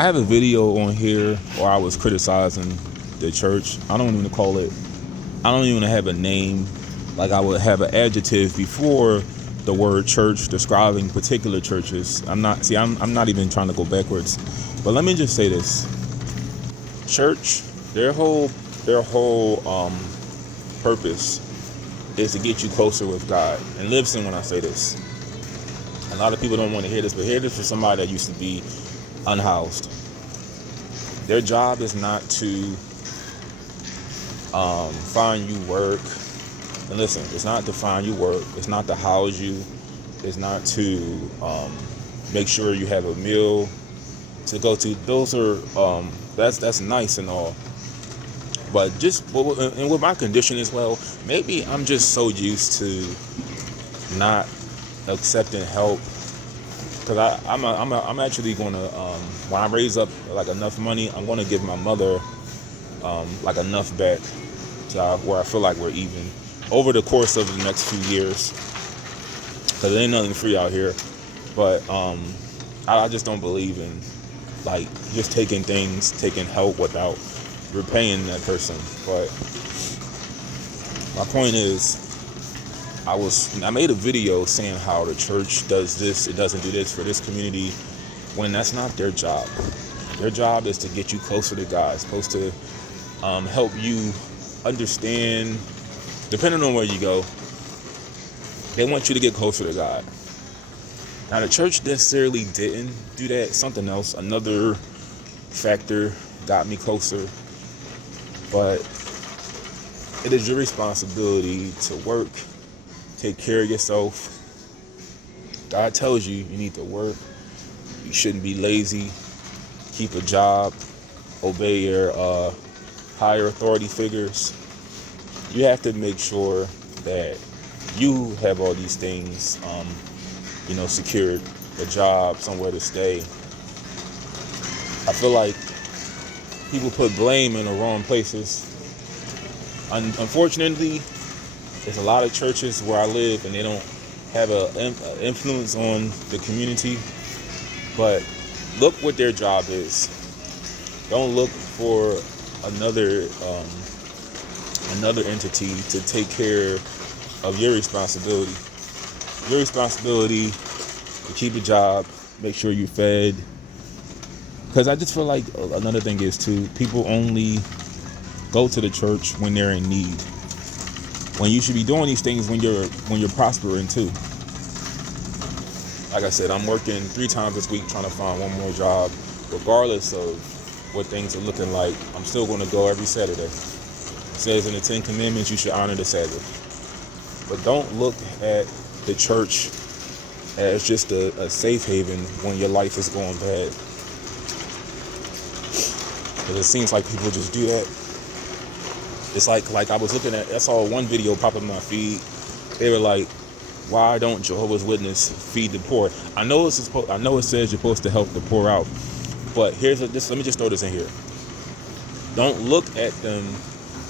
I have a video on here where I was criticizing the church. I don't even have a name. Like, I would have an adjective before the word church describing particular churches. I'm not even trying to go backwards. But let me just say this. Church, their whole purpose is to get you closer with God. And listen when I say this. A lot of people don't want to hear this, but hear this for somebody that used to be unhoused. Their job is not to find you work. And listen, it's not to find you work. It's not to house you. It's not to make sure you have a meal to go to. Those are that's nice and all. But and with my condition as well, maybe I'm just so used to not accepting help. Because I'm actually going to, when I raise up like enough money, I'm going to give my mother like enough back to where I feel like we're even over the course of the next few years. Because there ain't nothing free out here. But I just don't believe in like just taking help without repaying that person. But my point is, I made a video saying how the church does this, it doesn't do this for this community, when that's not their job. Their job is to get you closer to God. It's supposed to help you understand, depending on where you go, they want you to get closer to God. Now, the church necessarily didn't do that. Something else, another factor got me closer. But it is your responsibility to work, take care of yourself. God tells you need to work. You shouldn't be lazy. Keep a job. Obey your higher authority figures. You have to make sure that you have all these things, secured, a job, somewhere to stay. I feel like people put blame in the wrong places. Unfortunately, there's a lot of churches where I live and they don't have an influence on the community. But look what their job is. Don't look for another entity to take care of your responsibility. Your responsibility to keep a job, make sure you're fed. Because I just feel like another thing is too, people only go to the church when they're in need. When you should be doing these things when you're prospering too. Like I said, I'm working 3 times this week trying to find one more job. Regardless of what things are looking like, I'm still going to go every Saturday. It says in the 10 Commandments you should honor the Sabbath. But don't look at the church as just a safe haven when your life is going bad. Because it seems like people just do that. It's like I was looking at, I saw one video pop up in my feed. They were like, why don't Jehovah's Witnesses feed the poor? I know it says you're supposed to help the poor out, but let me just throw this in here. Don't look at them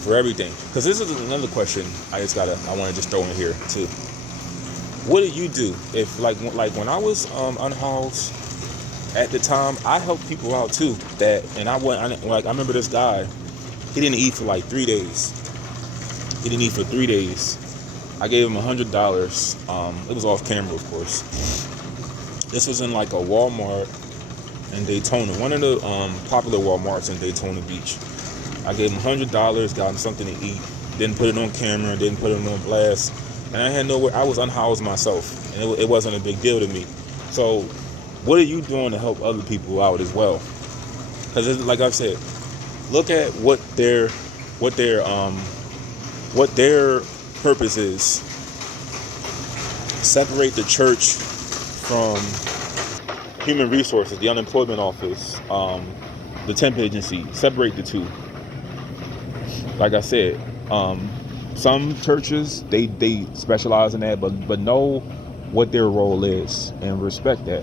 for everything, because this is another question I want to just throw in here too. What do you do if like when I was unhoused at the time, I helped people out too. I remember this guy. He didn't eat for like 3 days. He didn't eat for 3 days. I gave him $100. It was off camera, of course. This was in like a Walmart in Daytona, one of the popular Walmarts in Daytona Beach. I gave him $100, got him something to eat. Didn't put it on camera, didn't put it on blast. And I had nowhere. I was unhoused myself, and it wasn't a big deal to me. So, what are you doing to help other people out as well? Because, like I've said, look at what their purpose is. Separate the church from human resources, the unemployment office, the temp agency. Separate the two. Like I said, some churches they specialize in that, but know what their role is and respect that.